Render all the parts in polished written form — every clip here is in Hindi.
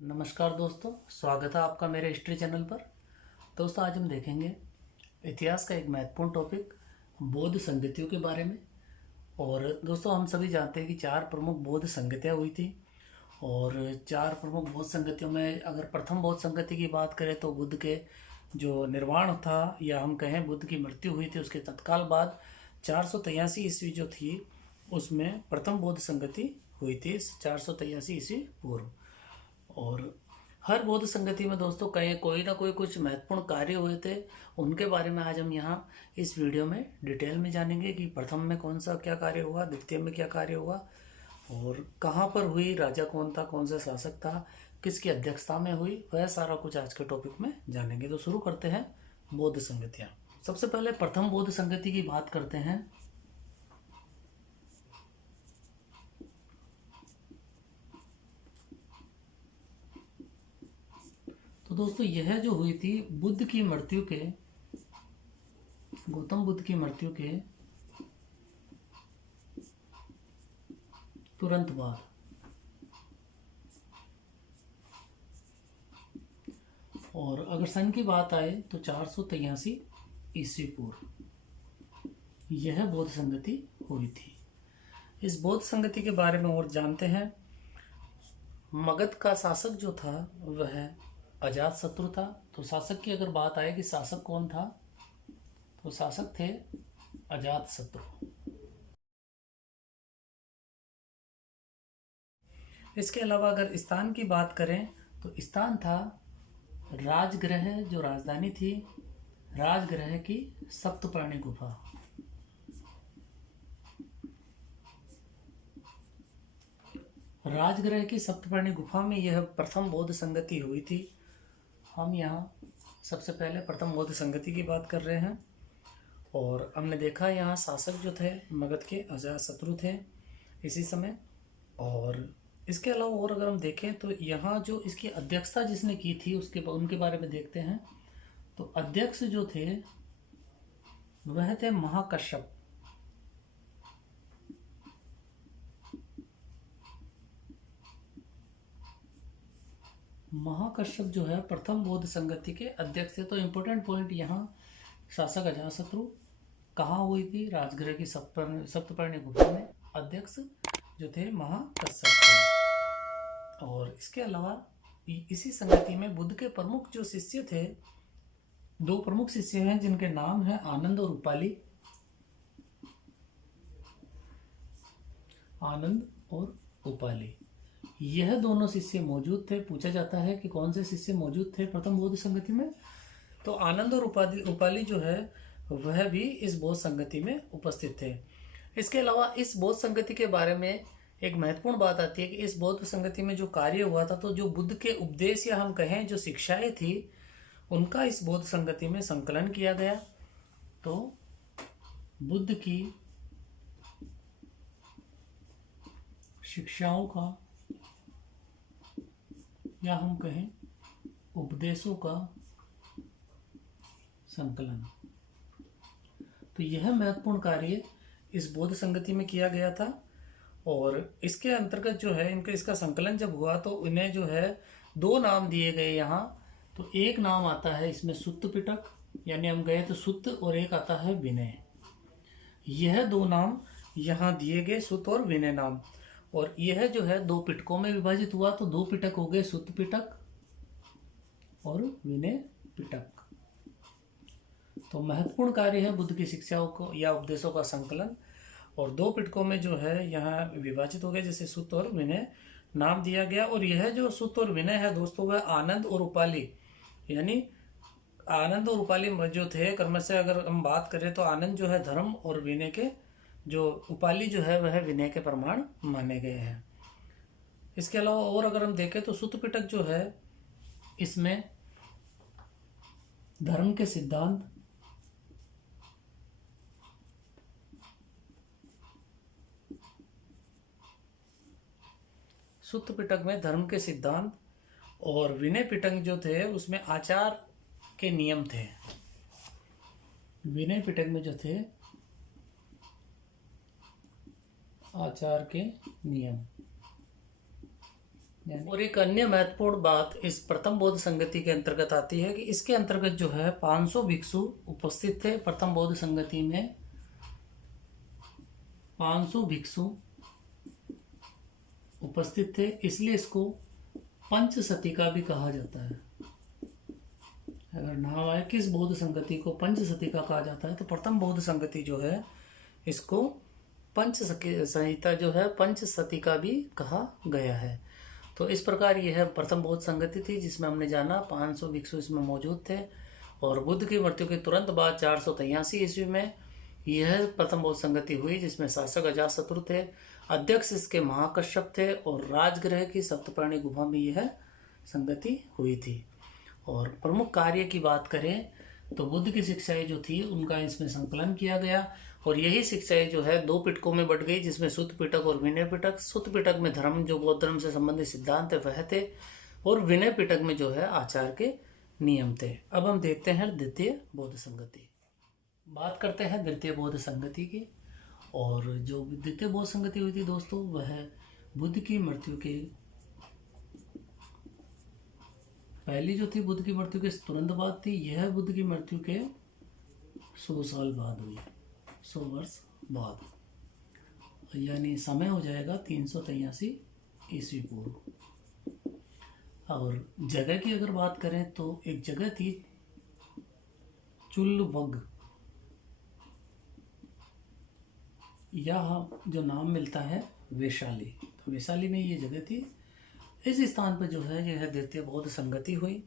नमस्कार दोस्तों, स्वागत है आपका मेरे हिस्ट्री चैनल पर। दोस्तों, आज हम देखेंगे इतिहास का एक महत्वपूर्ण टॉपिक बौद्ध संगतियों के बारे में। और दोस्तों, हम सभी जानते हैं कि चार प्रमुख बौद्ध संगतियाँ हुई थी। और चार प्रमुख बौद्ध संगतियों में अगर प्रथम बौद्ध संगति की बात करें तो बुद्ध के जो निर्वाण था, या हम कहें बुद्ध की मृत्यु हुई थी उसके तत्काल बाद 483 ईस्वी जो थी उसमें प्रथम बौद्ध संगति हुई थी, 483 ईस्वी पूर्व। और हर बौद्ध संगति में दोस्तों कहीं कोई ना कोई कुछ महत्वपूर्ण कार्य हुए थे। उनके बारे में आज हम यहाँ इस वीडियो में डिटेल में जानेंगे कि प्रथम में कौन सा क्या कार्य हुआ, द्वितीय में क्या कार्य हुआ, और कहाँ पर हुई, राजा कौन था, कौन सा शासक था, किसकी अध्यक्षता में हुई, वह सारा कुछ आज के टॉपिक में जानेंगे। तो शुरू करते हैं बौद्ध संगतियाँ। सबसे पहले प्रथम बौद्ध संगति की बात करते हैं। तो दोस्तों, यह जो हुई थी बुद्ध की मृत्यु के, गौतम बुद्ध की मृत्यु के तुरंत बाद। और अगर सन की बात आए तो 483 ईस्वी पूर्व यह बौद्ध संगति हुई थी। इस बौद्ध संगति के बारे में और जानते हैं। मगध का शासक जो था वह अजात शत्रु था। तो शासक की अगर बात आए कि शासक कौन था, तो शासक थे अजात शत्रु। इसके अलावा अगर स्थान की बात करें तो स्थान था राजगृह, जो राजधानी थी राजगृह की सप्तपर्णी गुफा। राजगृह की सप्तपर्णी गुफा में यह प्रथम बौद्ध संगति हुई थी। हम यहाँ सबसे पहले प्रथम बौद्ध संगति की बात कर रहे हैं। और हमने देखा यहाँ शासक जो थे मगध के अजातशत्रु थे इसी समय। और इसके अलावा और अगर हम देखें तो यहाँ जो इसकी अध्यक्षता जिसने की थी उनके बारे में देखते हैं। तो अध्यक्ष जो थे वह थे महाकश्यप। महाकश्यप जो है प्रथम बौद्ध संगति के अध्यक्ष थे। तो इम्पोर्टेंट पॉइंट यहाँ शासक अजातशत्रु, कहाँ हुई थी, राजगृह की सप्तपर्णी गुफा में। अध्यक्ष जो थे महाकश्यप थे। और इसके अलावा इसी संगति में बुद्ध के प्रमुख जो शिष्य थे, दो प्रमुख शिष्य हैं जिनके नाम हैं आनंद और उपाली। आनंद और उपाली, यह दोनों शिष्य मौजूद थे। पूछा जाता है कि कौन से शिष्य मौजूद थे प्रथम बौद्ध संगति में, तो आनंद और उपाली जो है वह भी इस बौद्ध संगति में उपस्थित थे। इसके अलावा इस बौद्ध संगति के बारे में एक महत्वपूर्ण बात आती है कि इस बौद्ध संगति में जो कार्य हुआ था, तो जो बुद्ध के उपदेश या हम कहें जो शिक्षाएं थी उनका इस बौद्ध संगति में संकलन किया गया। तो बुद्ध की शिक्षाओं का या हम कहें उपदेशों का संकलन, तो यह महत्वपूर्ण कार्य इस बौद्ध संगति में किया गया था। और इसके अंतर्गत जो है इसका संकलन जब हुआ तो इन्हें जो है दो नाम दिए गए यहाँ। तो एक नाम आता है इसमें सुत्त पिटक, यानी हम गए तो सुत्त, और एक आता है विनय। यह दो नाम यहाँ दिए गए, सुत्त और विनय नाम। और यह जो है दो पिटकों में विभाजित हुआ, तो दो पिटक हो गए, सुत्त पिटक और विनय पिटक। तो महत्वपूर्ण कार्य है बुद्ध की शिक्षाओं को या उपदेशों का संकलन। और दो पिटकों में जो है यहाँ विभाजित हो गए, जैसे सुत्त और विनय नाम दिया गया। और यह जो सुत्त और विनय है दोस्तों, वह आनंद और उपाली, यानी आनंद और उपाली जो थे कर्म से अगर हम बात करें तो आनंद जो है धर्म और विनय के, जो उपाली जो है वह विनय के प्रमाण माने गए हैं। इसके अलावा और अगर हम देखें तो सुत्त पिटक जो है इसमें धर्म के सिद्धांत, सुत्त पिटक में धर्म के सिद्धांत, और विनय पिटक जो थे उसमें आचार के नियम थे। विनय पिटक में जो थे आचार के नियम। और एक अन्य महत्वपूर्ण बात इस प्रथम बौद्ध संगति के अंतर्गत आती है कि इसके अंतर्गत जो है 500 भिक्षु उपस्थित थे। प्रथम बौद्ध संगति में 500 भिक्षु उपस्थित थे, इसलिए इसको पंचसतिका भी कहा जाता है। अगर नाम आए किस बौद्ध संगति को पंचसतिका कहा जाता है तो प्रथम बौद्ध संगति जो है इसको पंच संहिता जो है पंचसतिका भी कहा गया है। तो इस प्रकार यह प्रथम बौद्ध संगति थी जिसमें हमने जाना 500 भिक्षु इसमें मौजूद थे। और बुद्ध की मृत्यु के तुरंत बाद 483 ईस्वी में यह प्रथम बौद्ध संगति हुई जिसमें शासक अजातशत्रु थे, अध्यक्ष इसके महाकश्यप थे और राजगृह की सप्तपर्णी गुफा में यह संगति हुई थी। और प्रमुख कार्य की बात करें तो बुद्ध की शिक्षाएं जो थी उनका इसमें संकलन किया गया और यही शिक्षाएं जो है 2 पिटकों में बट गई जिसमें सुत्त पिटक और विनय पिटक। सुत्त पिटक में धर्म जो बौद्ध धर्म से संबंधित सिद्धांत है वह थे और विनय पिटक में जो है आचार के नियम थे। अब हम देखते हैं द्वितीय बौद्ध संगति। बात करते हैं द्वितीय बौद्ध संगति की। और जो द्वितीय बौद्ध संगति हुई थी दोस्तों वह बुद्ध की मृत्यु के पहली जो थी बुद्ध की मृत्यु के तुरंत बाद थी। यह बुद्ध की मृत्यु के 100 साल बाद हुई, 100 वर्ष बाद, यानी समय हो जाएगा 383 ईस्वी पूर्व। और जगह की अगर बात करें तो एक जगह थी चुल्लवग, यह जो नाम मिलता है वैशाली, तो वैशाली में ये जगह थी। इस स्थान पर जो है यह द्वितीय बौद्ध संगति हुई।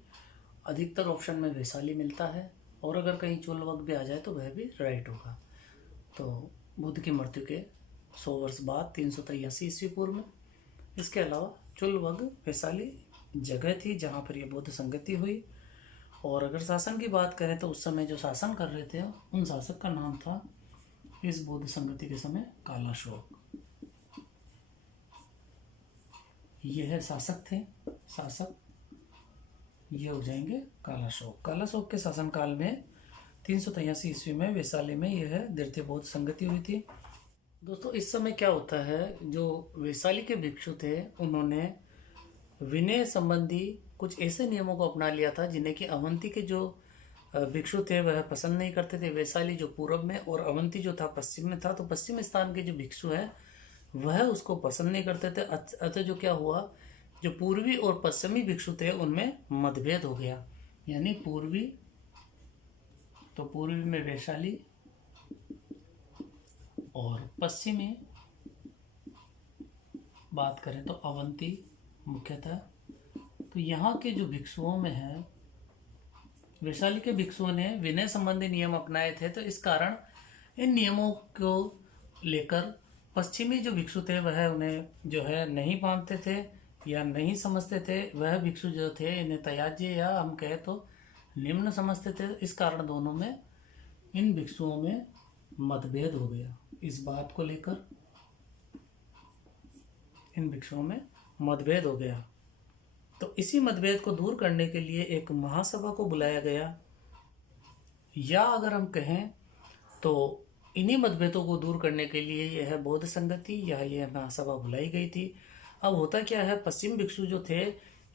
अधिकतर ऑप्शन में वैशाली मिलता है और अगर कहीं चुल्लवग भी आ जाए तो वह भी राइट होगा। तो बुद्ध की मृत्यु के 100 वर्ष बाद 383 ईस्वी पूर्व में। इसके अलावा चुल्लवग वैशाली जगह थी जहाँ पर यह बौद्ध संगति हुई। और अगर शासन की बात करें तो उस समय जो शासन कर रहे थे उन शासक का नाम था इस बौद्ध संगति के समय कालाशोक। यह शासक थे, शासक ये हो जाएंगे कालाशोक। कालाशोक के शासनकाल में 383 ईस्वी में वैशाली में यह द्वितीय बौद्ध संगति हुई थी। दोस्तों इस समय क्या होता है, जो वैशाली के भिक्षु थे उन्होंने विनय संबंधी कुछ ऐसे नियमों को अपना लिया था जिन्हें कि अवंती के जो भिक्षु थे वह पसंद नहीं करते थे। वैशाली जो पूर्व में और अवंती जो था पश्चिम में था, तो पश्चिम स्थान के जो भिक्षु है वह उसको पसंद नहीं करते थे। अतः जो क्या हुआ, जो पूर्वी और पश्चिमी भिक्षु थे उनमें मतभेद हो गया। यानी पूर्वी में वैशाली और पश्चिमी बात करें तो अवंती मुख्यतः। तो यहाँ के जो भिक्षुओं में है, वैशाली के भिक्षुओं ने विनय संबंधी नियम अपनाए थे, तो इस कारण इन नियमों को लेकर पश्चिमी जो भिक्षु थे वह उन्हें जो है नहीं मानते थे या नहीं समझते थे। वह भिक्षु जो थे इन्हें त्याज्य या हम कहे तो निम्न समझते थे। इस कारण दोनों में, इन भिक्षुओं में मतभेद हो गया। इस बात को लेकर इन भिक्षुओं में मतभेद हो गया। तो इसी मतभेद को दूर करने के लिए एक महासभा को बुलाया गया, या अगर हम कहें तो इन्हीं मतभेदों को दूर करने के लिए यह बौद्ध संगति या यह महासभा बुलाई गई थी। अब होता क्या है, पश्चिम भिक्षु जो थे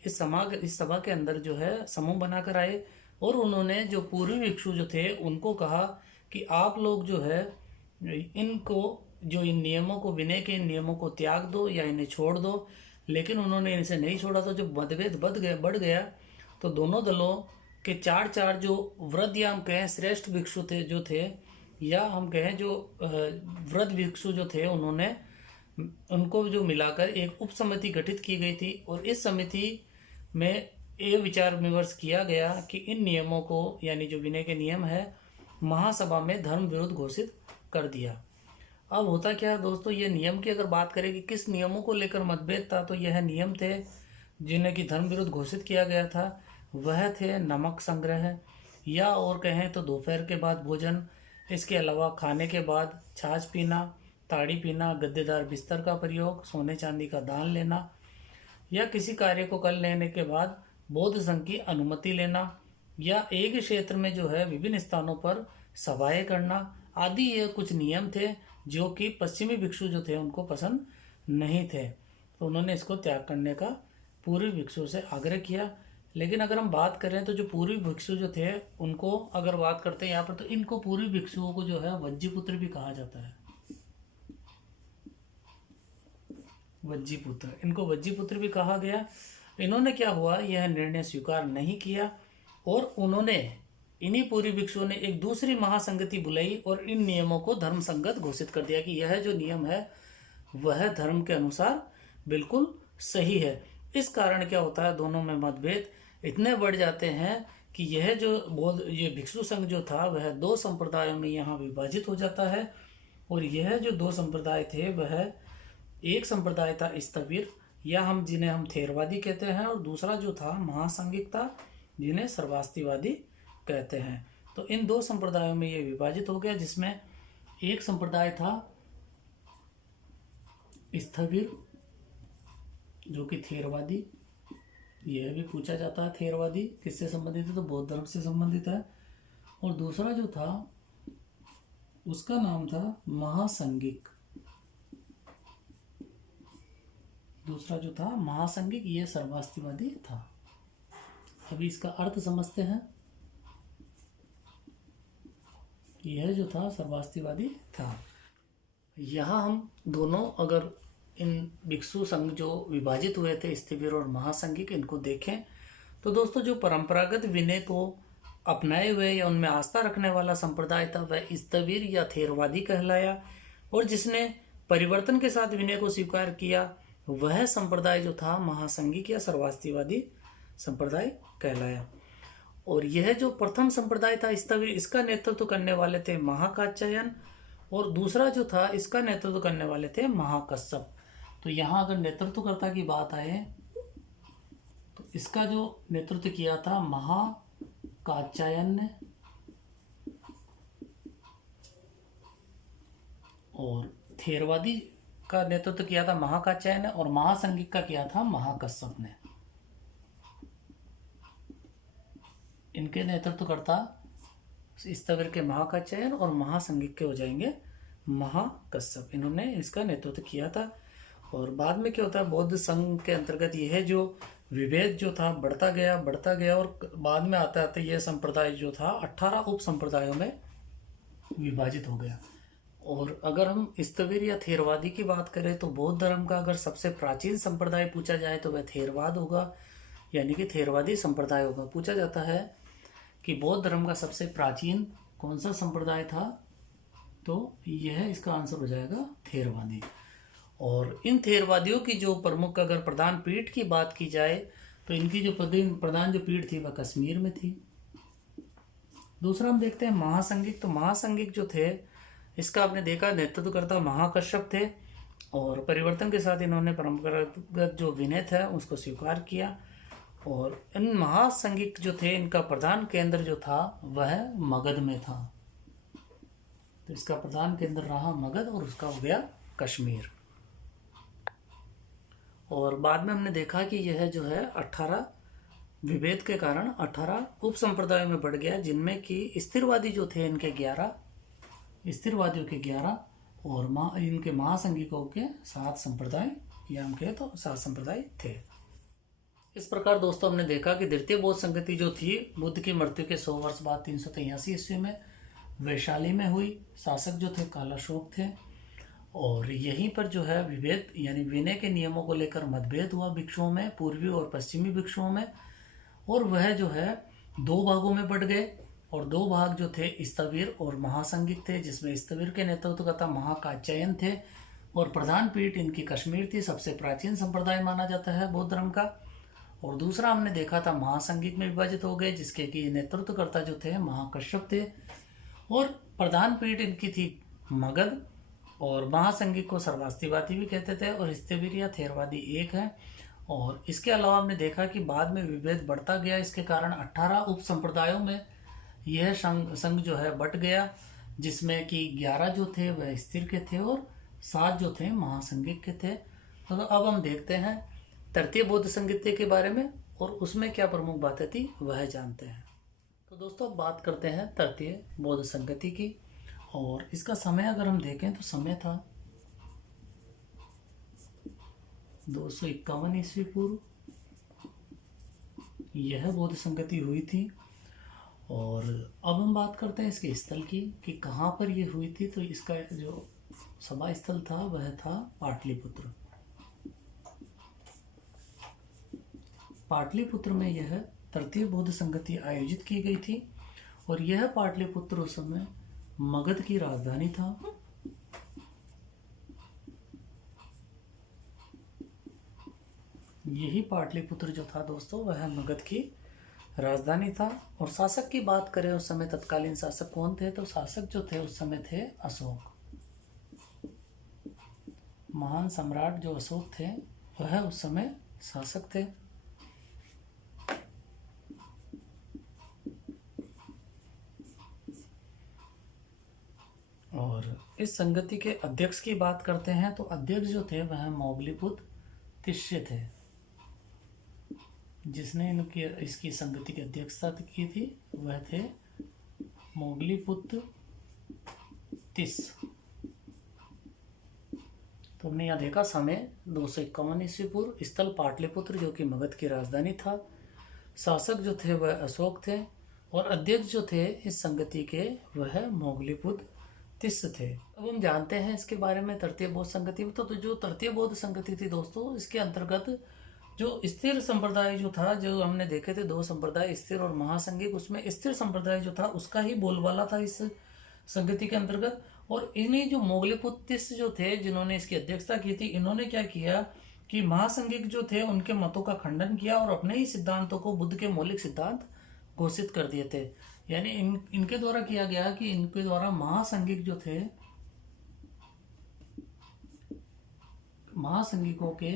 इस सभा के अंदर जो है समूह बनाकर आए और उन्होंने जो पूर्वी भिक्षु जो थे उनको कहा कि आप लोग जो है इनको जो इन नियमों को, विनय के इन नियमों को त्याग दो या इन्हें छोड़ दो। लेकिन उन्होंने इनसे नहीं छोड़ा। तो जब मतभेद बढ़ गया तो दोनों दलों के 4 जो वृद्ध या हम कहें श्रेष्ठ भिक्षु थे जो थे, या हम कहें जो वृद्ध भिक्षु जो थे, उनको जो मिलाकर एक उप समिति गठित की गई थी। और इस समिति में ये विचार विमर्श किया गया कि इन नियमों को, यानी जो विनय के नियम है, महासभा में धर्म विरुद्ध घोषित कर दिया। अब होता क्या दोस्तों, ये नियम की अगर बात करें कि किस नियमों को लेकर मतभेद था, तो यह नियम थे जिन्हें कि धर्म विरुद्ध घोषित किया गया था। वह थे नमक संग्रह, या और कहें तो दोपहर के बाद भोजन, इसके अलावा खाने के बाद छाछ पीना, ताड़ी पीना, गद्देदार बिस्तर का प्रयोग, सोने चांदी का दान लेना, या किसी कार्य को कर लेने के बाद बौद्ध संघ की अनुमति लेना, या एक ही क्षेत्र में जो है विभिन्न स्थानों पर सभाएं करना आदि। ये कुछ नियम थे जो कि पश्चिमी भिक्षु जो थे उनको पसंद नहीं थे, तो उन्होंने इसको त्याग करने का पूर्वी भिक्षु से आग्रह किया। लेकिन अगर हम बात करें तो जो पूर्वी भिक्षु जो थे उनको अगर बात करते हैं यहाँ पर, तो इनको पूर्वी भिक्षुओं को जो है वज्जीपुत्र भी कहा जाता है। वज्जीपुत्र, इनको वज्जीपुत्र भी कहा गया। इन्होंने क्या हुआ, यह निर्णय स्वीकार नहीं किया और उन्होंने, इन्हीं पूर्वी भिक्षुओं ने एक दूसरी महासंगति बुलाई और इन नियमों को धर्म संगत घोषित कर दिया कि यह जो नियम है वह धर्म के अनुसार बिल्कुल सही है। इस कारण क्या होता है, दोनों में मतभेद इतने बढ़ जाते हैं कि यह जो ये भिक्षु संघ जो था वह दो संप्रदायों में यहाँ विभाजित हो जाता है। और यह जो दो संप्रदाय थे वह, एक संप्रदाय था स्थविर या जिन्हें हम थेरवादी कहते हैं, और दूसरा जो था महासंघिक था जिन्हें सर्वास्तिवादी कहते हैं। तो इन दो संप्रदायों में ये विभाजित हो गया, जिसमें एक संप्रदाय था स्थविर जो कि थेरवादी, यह भी पूछा जाता है थेरवादी किससे संबंधित है, तो बौद्ध धर्म से संबंधित है। और दूसरा जो था उसका नाम था महासंघिक, दूसरा जो था महासंघिक, यह सर्वास्तिवादी था। अभी इसका अर्थ समझते हैं। यह जो था सर्वास्तिवादी था। यहाँ हम दोनों अगर इन भिक्षु संघ जो विभाजित हुए थे स्थविर और महासंघिक, इनको देखें तो दोस्तों जो परंपरागत विनय को अपनाए हुए या उनमें आस्था रखने वाला संप्रदाय था वह स्थविर या थेरवादी कहलाया, और जिसने परिवर्तन के साथ विनय को स्वीकार किया वह संप्रदाय जो था महासंघिक या सर्वास्तिवादी संप्रदाय कहलाया। और यह जो प्रथम संप्रदाय था स्थविर, इसका नेतृत्व करने वाले थे महाकात्यायन, और दूसरा जो था इसका नेतृत्व करने वाले थे महाकश्यप। तो यहाँ अगर नेतृत्वकर्ता की बात आए तो इसका जो नेतृत्व किया था महाकात्यायन ने, और थेरवादी का नेतृत्व किया था महाकात्यायन ने, और महासंघिक का किया था महाकश्यप ने। इनके नेतृत्वकर्ता स्थविर के महाकात्यायन और महासंघिक के हो जाएंगे महाकश्यप। इन्होंने इसका नेतृत्व किया था। और बाद में क्या होता है, बौद्ध संघ के अंतर्गत यह जो विभेद जो था बढ़ता गया और बाद में आते आते यह संप्रदाय जो था 18 उप संप्रदायों में विभाजित हो गया। और अगर हम स्थविर या थेरवादी की बात करें तो बौद्ध धर्म का अगर सबसे प्राचीन संप्रदाय पूछा जाए तो वह थेरवाद होगा, यानी कि थेरवादी संप्रदाय होगा। पूछा जाता है कि बौद्ध धर्म का सबसे प्राचीन कौन सा संप्रदाय था, तो यह इसका आंसर हो जाएगा थेरवादी। और इन थेरवादियों की जो प्रमुख अगर प्रधान पीठ की बात की जाए तो इनकी जो प्रधान जो पीठ थी वह कश्मीर में थी। दूसरा हम देखते हैं महासंघिक। तो महासंघिक जो थे इसका आपने देखा नेतृत्वकर्ता महाकश्यप थे, और परिवर्तन के साथ इन्होंने परंपरागत जो विनय था उसको स्वीकार किया। और इन महासंघिक जो थे इनका प्रधान केंद्र जो था वह मगध में था। तो इसका प्रधान केंद्र रहा मगध और उसका हो गया कश्मीर। और बाद में हमने देखा कि यह जो है 18 विभेद के कारण 18 उप संप्रदायों में बढ़ गया, जिनमें कि स्थिरवादी जो थे इनके 11, स्थिरवादियों के 11 और इनके महासंघिकों के 7 संप्रदाय, या हम कहें तो 7 संप्रदाय थे। इस प्रकार दोस्तों हमने देखा कि द्वितीय बौद्ध संगति जो थी बुद्ध की मृत्यु के 100 वर्ष बाद 383 ईस्वी में वैशाली में हुई। शासक जो थे कालाशोक थे, और यहीं पर जो है विभेद यानी विनय के नियमों को लेकर मतभेद हुआ भिक्षुओं में, पूर्वी और पश्चिमी भिक्षुओं में, और वह जो है 2 भागों में बढ़ गए। और 2 भाग जो थे स्थविर और महासंघिक थे, जिसमें स्थविर के नेतृत्वकर्ता महाकात्यायन थे और प्रधान पीठ इनकी कश्मीर थी, सबसे प्राचीन संप्रदाय माना जाता है बौद्ध धर्म का। और दूसरा हमने देखा था महासंघिक में विभाजित हो गए, जिसके कि नेतृत्वकर्ता जो थे महाकश्यप थे, और प्रधान पीठ इनकी थी मगध, और महासंघिक को सर्वास्तिवादी भी कहते थे, और स्थविर या थेरवादी एक है। और इसके अलावा हमने देखा कि बाद में विभेद बढ़ता गया, इसके कारण 18 उप संप्रदायों में यह संघ जो है बट गया, जिसमें कि 11 जो थे वह स्थिर के थे और 7 जो थे महासंघिक के थे। तो अब हम देखते हैं तृतीय बौद्ध संगति के बारे में, और उसमें क्या प्रमुख बातें थी वह जानते हैं। तो दोस्तों बात करते हैं तृतीय बौद्ध संगति की, और इसका समय अगर हम देखें तो समय था 251 ईस्वी पूर्व यह बौद्ध संगति हुई थी। और अब हम बात करते हैं इसके स्थल की कि कहाँ पर ये हुई थी। तो इसका जो सभा स्थल था वह था पाटलिपुत्र। पाटलिपुत्र में यह तृतीय बौद्ध संगति आयोजित की गई थी। और यह पाटलिपुत्र उस समय मगध की राजधानी था। यही पाटलिपुत्र जो था दोस्तों वह मगध की राजधानी था। और शासक की बात करें उस समय तत्कालीन शासक कौन थे, तो शासक जो थे उस समय थे अशोक। महान सम्राट जो अशोक थे वह उस समय शासक थे। और इस संगति के अध्यक्ष की बात करते हैं तो अध्यक्ष जो थे वह मौगलीपुत्र तिष्य थे, जिसने इसकी संगति की अध्यक्षता की थी वह थे मौगलीपुत्र तिस। तो हमने यहाँ देखा समय 251 ईस्वी पूर्व, स्थल पाटलिपुत्र जो कि मगध की राजधानी था, शासक जो थे वह अशोक थे और अध्यक्ष जो थे इस संगति के वह मौगलीपुत्र तिस थे। अब हम जानते हैं इसके बारे में तृतीय बौद्ध संगति में। तो जो तृतीय बौद्ध संगति थी दोस्तों, इसके अंतर्गत जो स्थिर संप्रदाय जो था, जो हमने देखे थे दो संप्रदाय स्थिर और महासंघिक, उसमें स्थिर संप्रदाय जो था उसका ही बोलबाला था इस संगति के अंतर्गत। और इन्हीं जो मौगलीपुत्र जो थे जिन्होंने इसकी अध्यक्षता की थी, इन्होंने क्या किया कि महासंघिक जो थे उनके मतों का खंडन किया और अपने ही सिद्धांतों को बुद्ध के मौलिक सिद्धांत घोषित कर दिए थे। यानी इनके द्वारा किया गया कि इनके द्वारा महासंघिक जो थे, महासंघिकों के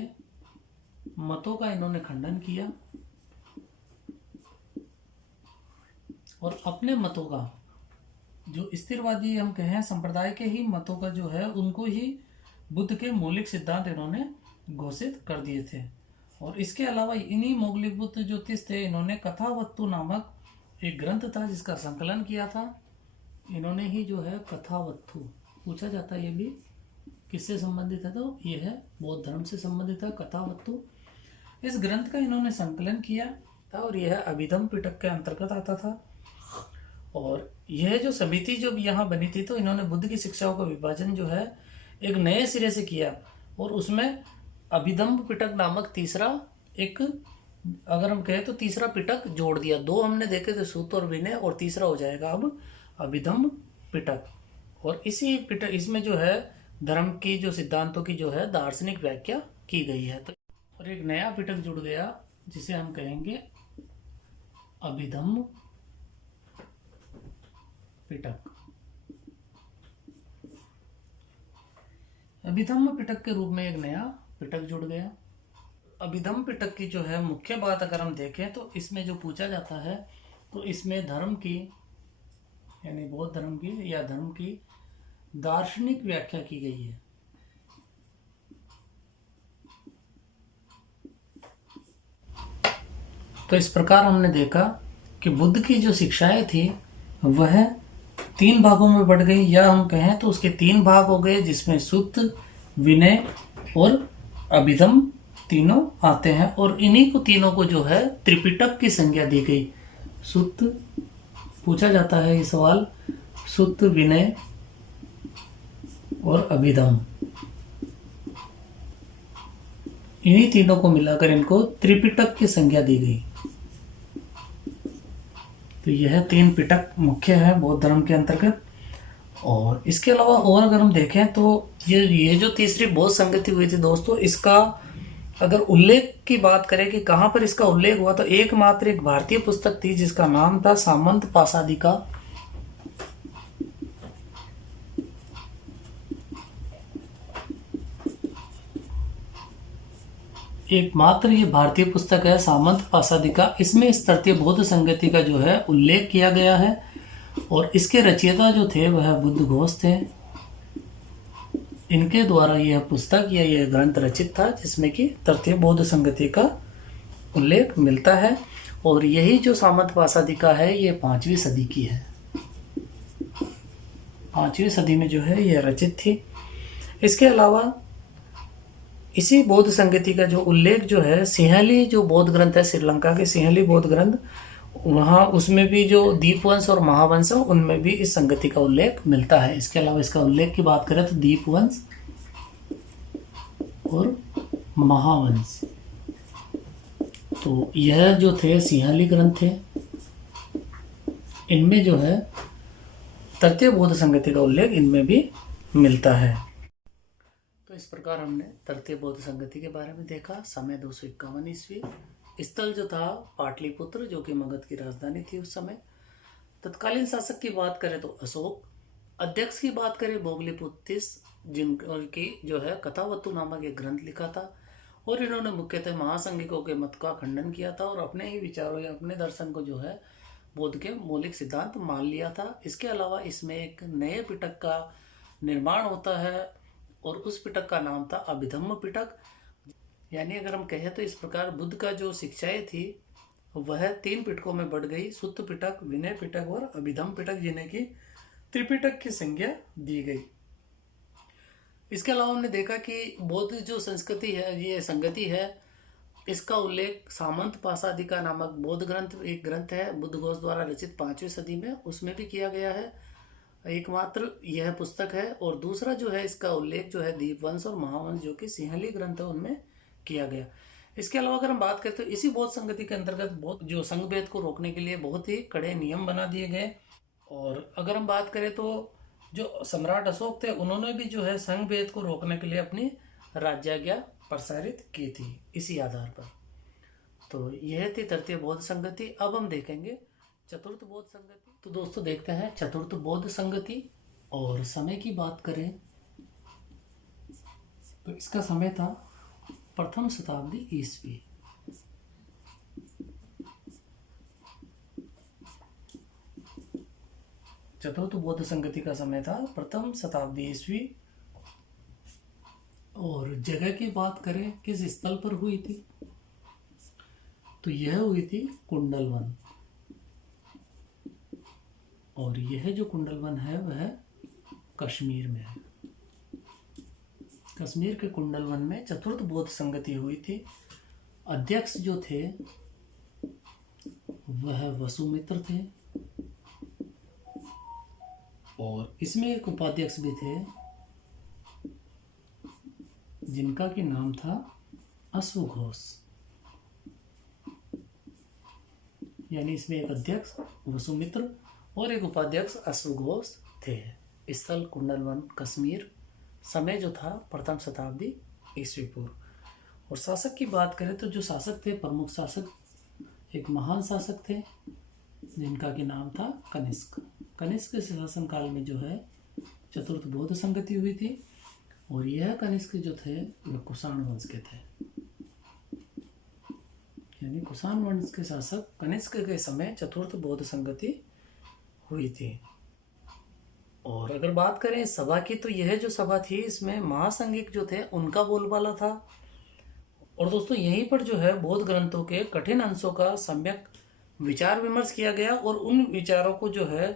मतों का इन्होंने खंडन किया और अपने मतों का, जो स्थिरवादी हम कहें संप्रदाय के ही मतों का जो है उनको ही बुद्ध के मौलिक सिद्धांत इन्होंने घोषित कर दिए थे। और इसके अलावा इन्हीं मौगलीपुत्र जो तिस थे, इन्होंने कथावस्तु नामक एक ग्रंथ था जिसका संकलन किया था। इन्होंने ही जो है कथावस्तु, पूछा जाता है ये भी किससे संबंधित है, तो ये है बौद्ध धर्म से संबंधित है कथावस्तु। इस ग्रंथ का इन्होंने संकलन किया था और यह अभिधम्म पिटक के अंतर्गत आता था। और यह जो समिति जो यहाँ बनी थी, तो इन्होंने बुद्ध की शिक्षाओं का विभाजन जो है एक नए सिरे से किया और उसमें अभिधम्म पिटक नामक तीसरा एक, अगर हम कहें तो तीसरा पिटक जोड़ दिया। दो हमने देखे थे, सूत्र और विनय, और तीसरा हो जाएगा अब अभिधम्म पिटक। और इसी पिटक इसमें जो है धर्म की जो सिद्धांतों की जो है दार्शनिक व्याख्या की गई है। तो और एक नया पिटक जुड़ गया जिसे हम कहेंगे अभिधम्म पिटक। अभिधम्म पिटक के रूप में एक नया पिटक जुड़ गया। अभिधम्म पिटक की जो है मुख्य बात अगर हम देखें तो इसमें जो पूछा जाता है, तो इसमें धर्म की यानी बौद्ध धर्म की या धर्म की दार्शनिक व्याख्या की गई है। तो इस प्रकार हमने देखा कि बुद्ध की जो शिक्षाएं थी वह 3 भागों में बढ़ गई, या हम कहें तो उसके 3 भाग हो गए, जिसमें सुत्त, विनय और अभिधम्म तीनों आते हैं। और इन्हीं को तीनों को जो है त्रिपिटक की संज्ञा दी गई। सुत्त, पूछा जाता है ये सवाल, सुत्त, विनय और अभिधम्म, इन्हीं तीनों को मिलाकर इनको त्रिपिटक की संज्ञा दी गई। तो यह 3 पिटक मुख्य है बौद्ध धर्म के अंतर्गत। और इसके अलावा और अगर हम देखें तो ये जो तीसरी बौद्ध संगति हुई थी दोस्तों, इसका अगर उल्लेख की बात करें कि कहाँ पर इसका उल्लेख हुआ, तो एकमात्र एक भारतीय पुस्तक थी जिसका नाम था सामंत पासादिका। एकमात्र ये भारतीय पुस्तक है सामंत पासादिका। इसमें इस तृतीय बौद्ध संगति का जो है उल्लेख किया गया है और इसके रचयिता जो थे वह बुद्ध घोष थे। इनके द्वारा यह पुस्तक या यह ग्रंथ रचित था जिसमें कि तृतीय बौद्ध संगति का उल्लेख मिलता है। और यही जो सामंत पासादिका है ये 5वीं सदी की है। 5वीं सदी में जो है यह रचित थी। इसके अलावा इसी बौद्ध संगति का जो उल्लेख जो है सिंहली जो बौद्ध ग्रंथ है, श्रीलंका के सिंहली बौद्ध ग्रंथ, वहाँ उसमें भी जो दीपवंश और महावंश है उनमें भी इस संगति का उल्लेख मिलता है। इसके अलावा इसका उल्लेख की बात करें तो दीपवंश और महावंश, तो यह जो थे सिंहली ग्रंथ थे, इनमें जो है तृतीय बौद्ध संगति का उल्लेख इनमें भी मिलता है। तो इस प्रकार हमने तृतीय बौद्ध संगति के बारे में देखा। समय 251 ईस्वी। स्थल जो था पाटलिपुत्र, जो कि मगध की राजधानी थी उस समय। तत्कालीन शासक की बात करें तो अशोक। अध्यक्ष की बात करें भोगलीपुत्तिस, जिनकी जो है कथावतु नामक एक ग्रंथ लिखा था, और इन्होंने मुख्यतः महासंघिकों के मत का खंडन किया था और अपने ही विचारों या अपने दर्शन को जो है बौद्ध के मौलिक सिद्धांत मान लिया था। इसके अलावा इसमें एक नए पिटक का निर्माण होता है और उस पिटक का नाम था अभिधम्म पिटक। यानी अगर हम कहें तो इस प्रकार बुद्ध का जो शिक्षाएं थी वह 3 पिटकों में बढ़ गई, सुत्त पिटक, विनय पिटक और अभिधम्म पिटक, जिन्हें की त्रिपिटक की संज्ञा दी गई। इसके अलावा हमने देखा कि बौद्ध जो संस्कृति है, ये संगति है, इसका उल्लेख सामंत पासादिका नामक बौद्ध ग्रंथ, एक ग्रंथ है बुद्ध घोष द्वारा रचित 5वीं सदी में, उसमें भी किया गया है। एकमात्र यह पुस्तक है। और दूसरा जो है इसका उल्लेख जो है दीपवंश और महावंश, जो कि सिंहली ग्रंथ है, उनमें किया गया। इसके अलावा अगर हम बात करें तो इसी बौद्ध संगति के अंतर्गत बहुत जो संघ भेद को रोकने के लिए बहुत ही कड़े नियम बना दिए गए। और अगर हम बात करें तो जो सम्राट अशोक थे, उन्होंने भी जो है संघ भेद को रोकने के लिए अपनी राज्याज्ञा प्रसारित की थी इसी आधार पर। तो यह थी तृतीय बौद्ध संगति। अब हम देखेंगे चतुर्थ बौद्ध संगति। तो दोस्तों देखते हैं चतुर्थ बौद्ध संगति। और समय की बात करें तो इसका समय था प्रथम शताब्दी ईस्वी। चतुर्थ बौद्ध संगति का समय था प्रथम शताब्दी ईस्वी। और जगह की बात करें किस स्थल पर हुई थी, तो यह हुई थी कुंडलवन। और यह जो कुंडलवन है वह कश्मीर में है। कश्मीर के कुंडलवन में चतुर्थ बौद्ध संगति हुई थी। अध्यक्ष जो थे वह वसुमित्र थे और इसमें एक उपाध्यक्ष भी थे जिनका की नाम था अश्वघोष। यानी इसमें एक अध्यक्ष वसुमित्र और एक उपाध्यक्ष अश्वघोष थे। स्थल कुंडलवन कश्मीर। समय जो था प्रथम शताब्दी ईस्वी पूर्व। और शासक की बात करें तो जो शासक थे, प्रमुख शासक, एक महान शासक थे जिनका की नाम था कनिष्क। कनिष्क के शासनकाल में जो है चतुर्थ बौद्ध संगति हुई थी। और यह कनिष्क जो थे वह कुषाण वंश के थे। यानी कुषाण वंश के शासक कनिष्क के समय चतुर्थ बौद्ध संगति हुई थी। और अगर बात करें सभा की, तो यह जो सभा थी इसमें महासंघिक जो थे उनका बोलबाला था। और दोस्तों यहीं पर जो है बौद्ध ग्रंथों के कठिन अंशों का सम्यक विचार विमर्श किया गया और उन विचारों को जो है,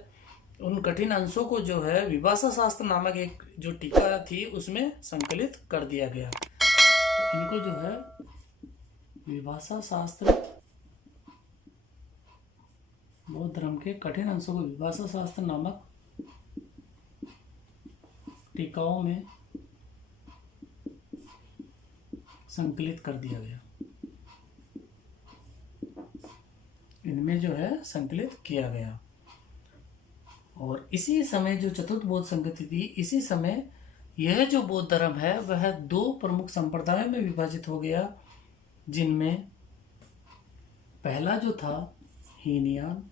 उन कठिन अंशों को जो है विभाषा शास्त्र नामक एक जो टीका थी उसमें संकलित कर दिया गया। तो इनको जो है विभाषा शास्त्र, बौद्ध धर्म के कठिन अंशों को विभाषा शास्त्र नामक टीकाओं में संकलित कर दिया गया। इनमें जो है संकलित किया गया। और इसी समय जो चतुर्थ बौद्ध संगति थी, इसी समय यह जो बौद्ध धर्म है वह 2 प्रमुख संप्रदायों में विभाजित हो गया, जिनमें पहला जो था हीनयान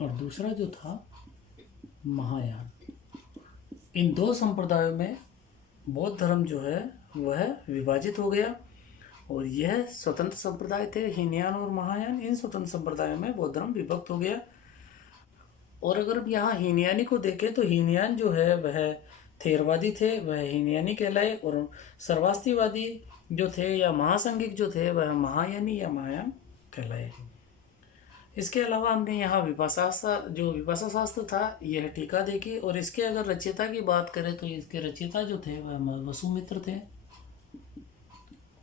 और दूसरा जो था महायान। इन 2 संप्रदायों में बौद्ध धर्म जो है वह विभाजित हो गया। और यह स्वतंत्र संप्रदाय थे, हीनयान और महायान। इन स्वतंत्र संप्रदायों में बौद्ध धर्म विभक्त हो गया। और अगर हम यहाँ हीनयानी को देखें तो हीनयान जो है वह थेरवादी थे, वह हीनयानी कहलाए। और सर्वास्तिवादी जो थे या महासंघिक जो थे वह महायानी या महायान कहलाए। इसके अलावा हमने यहाँ विपाशा शास्त्र था यह टीका देखी, और इसके अगर रचयिता की बात करें तो इसके रचयिता जो थे वह वसुमित्र थे।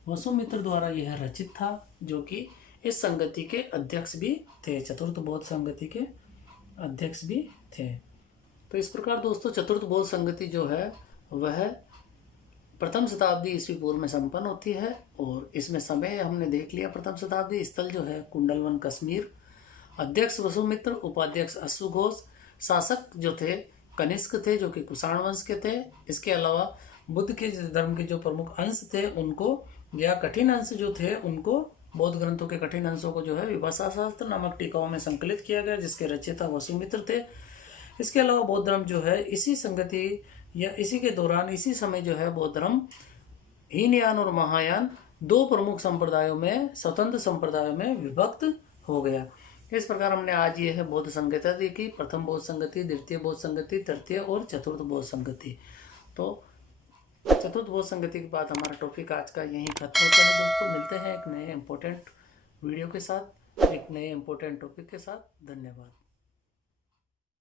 वसुमित्र द्वारा यह रचित था, जो कि इस संगति के अध्यक्ष भी थे, चतुर्थ बौद्ध संगति के अध्यक्ष भी थे। तो इस प्रकार दोस्तों चतुर्थ बौद्ध संगति जो है वह प्रथम शताब्दी ईस्वी पूर्व में संपन्न होती है, और इसमें समय हमने देख लिया। प्रथम शताब्दी स्थल जो है कुंडलवन कश्मीर, अध्यक्ष वसुमित्र, उपाध्यक्ष अश्वघोष, शासक जो थे कनिष्क थे जो कि कुषाण वंश के थे। इसके अलावा बुद्ध के धर्म के जो प्रमुख अंश थे उनको, या कठिन अंश जो थे उनको, बौद्ध ग्रंथों के कठिन अंशों को जो है विभाषा शास्त्र नामक टीकाओं में संकलित किया गया, जिसके रचयिता वसुमित्र थे। इसके अलावा बौद्ध धर्म जो है इसी संगति या इसी के दौरान इसी समय जो है बौद्ध धर्म हीनयान और महायान दो प्रमुख संप्रदायों में, स्वतंत्र संप्रदायों में विभक्त हो गया। इस प्रकार हमने आज ये है बौद्ध संगति देखी, प्रथम बौद्ध संगति, द्वितीय बौद्ध संगति, तृतीय और चतुर्थ बौद्ध संगति। तो चतुर्थ बौद्ध संगति के बाद हमारा टॉपिक आज का यहीं खत्म होता है दोस्तों। मिलते हैं एक नए इंपॉर्टेंट वीडियो के साथ, एक नए इंपॉर्टेंट टॉपिक के साथ। धन्यवाद।